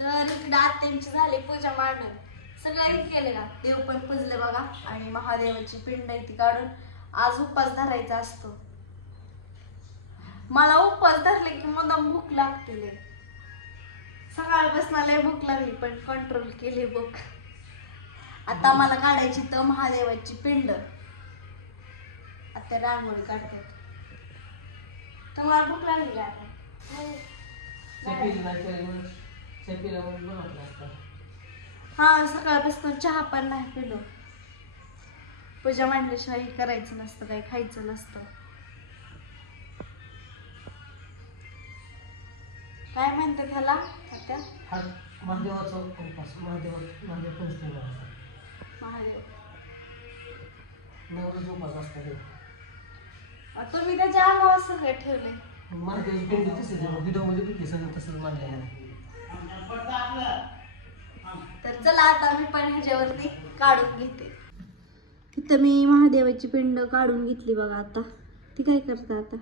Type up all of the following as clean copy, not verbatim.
तर इकडे आत्यांची झाली पूजा मांडून सगळं केले का देव पण पुजले बघा आणि महादेवाची पिंड ती काढून आज उपवास धरायचा असतो. मला उपवास धरले की मुदाम भूक लागते. सकाळपासून लय भूक लागली पण कंट्रोल केली भूक. आता मला काढायची तर महादेवाची पिंड. आता रांगोळी काढतात. तुम्हाला भूक लागली का आता? हा सकाळपासून चहा पण नाही पिलो. पूजा मांडल्याशिवाय करायचं नसतं काही खायचं नसतं. काय म्हणतात ह्याला आता? महादेवाचा उपास. महादेव नवरच उपास असतात. तुम्ही त्याच्या अंगावर सगळे ठेवले. महादेवाची पिंडी तशीच आहे. व्हिडिओमध्ये पिकी सगळं तसंच मांडलेलं आहे. तर चला आता मी पण ह्याच्यावरती काढून घेते. तिथं मी महादेवाची पिंड काढून घेतली बघा. आता ती काय करते आता?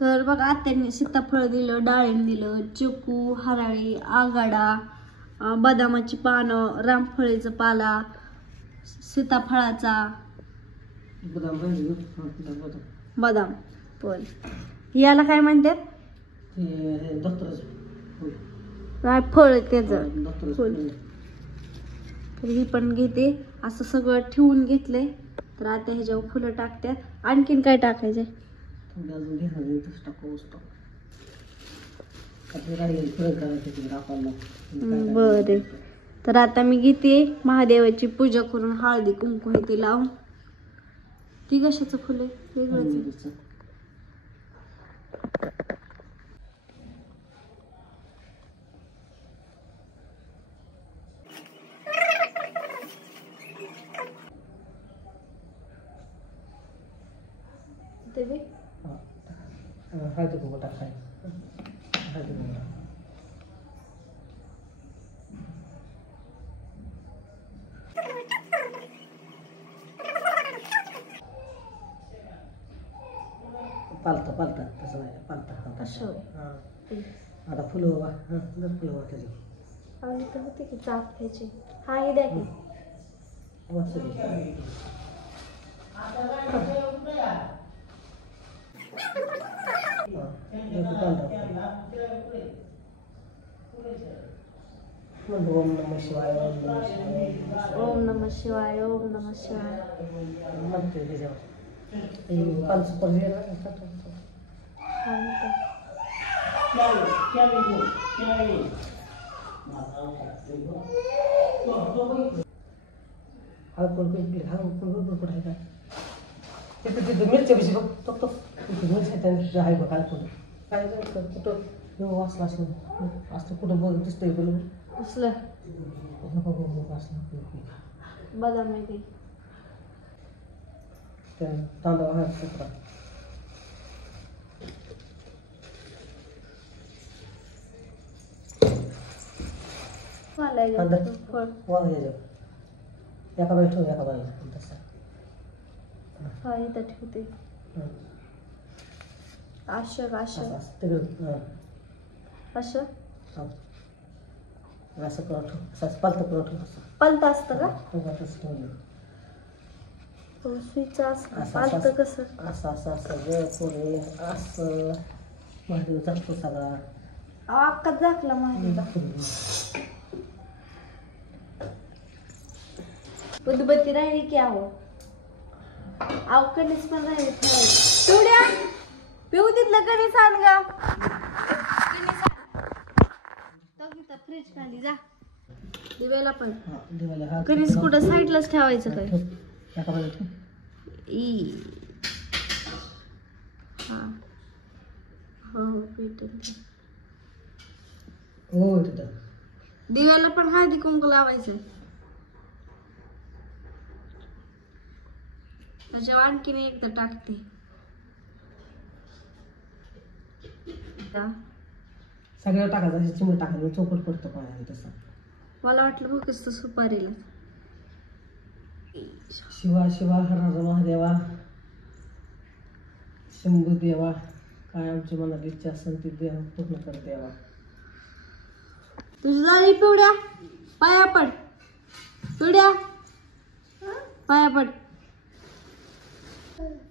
तर बघा आत्यांनी सीताफळ दिलं, डाळिंब दिलं, चिकू, हराळी, आगाडा, बदामाची पानं, रामफळीचा पाला, सीताफळाचा बदाम पण याला काय म्हणतात? काय फळ त्याचं फुल. तर ही पण घेते. असं सगळं ठेवून घेतलंय. तर आता ह्याच्यावर फुलं टाकतात. आणखीन काय टाकायचंय? बर. तर आता मी घेते महादेवाची पूजा करून हळदी कुंकू हे ते लावून. ती कशाचं फुल आहे? वेगळंच. हळदी कुंकू टाकाय. हळदी कुंकू पालता तसं नाही. पालता असं आता फुलं बाबा. जर फुलं वाटायची आणि तर होते की चाफ्याची. हा हे द्या की. ओम नमः शिवाय. ओम नमः शिवाय. ओम नमः शिवाय. म्हणते त्याच्यावर पंचपर्य मिरच्या पिशी बघ. मिरच्या आहे बघ. काय कुठं वाचला असं कुठं बघ दिसतंय तुला असलं बदाम आहे ते. तांदूळ आहे. एका बाई ठेव. एका बाई तसं. हा इथं ठेवते. अशक तिकडं असं असं करून ठेव. असं पालतं करून ठेव. असं पालत असतं का? तसं ठेवलं. स्वीच असं पालतं कसं? असं असं असं ग पुढे असं महादेव चालतो सगळा. अक्का झाकला महादेव. उदबत्ती राहिली की आहो. कणीस पण राहिली. तेवढ्या पिऊ तिथलं कणीस आण गा. फ्रीज खाली जा. दिव्याला पण कणीस कुठं साईडलाच ठेवायचं काय? हा हो भेटेल. हो तिथं दिव्याला पण हळदी कुंकू लावायचं. त्याच्यावर आणखीन एकदा टाकते. 7 सगळ्यावर टाकायचं, अशी चिमट टाकायला चौकट पडतो पाण्याने तसा. मला वाटलं फक्त सुपारीला. शिवा शिवा हर हर महादेवा, शंभू देवा, काय आमची मनात इच्छा असेल ती देवा पूर्ण कर देवा. तुझी झाली पिवड्या, पाया पड पिवड्या, पाया पड.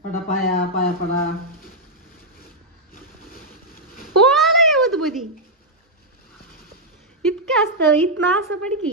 पडा पाया, पाया पडा. पोळा नाही होत बधी इतकं असतं, इथनं असं पड की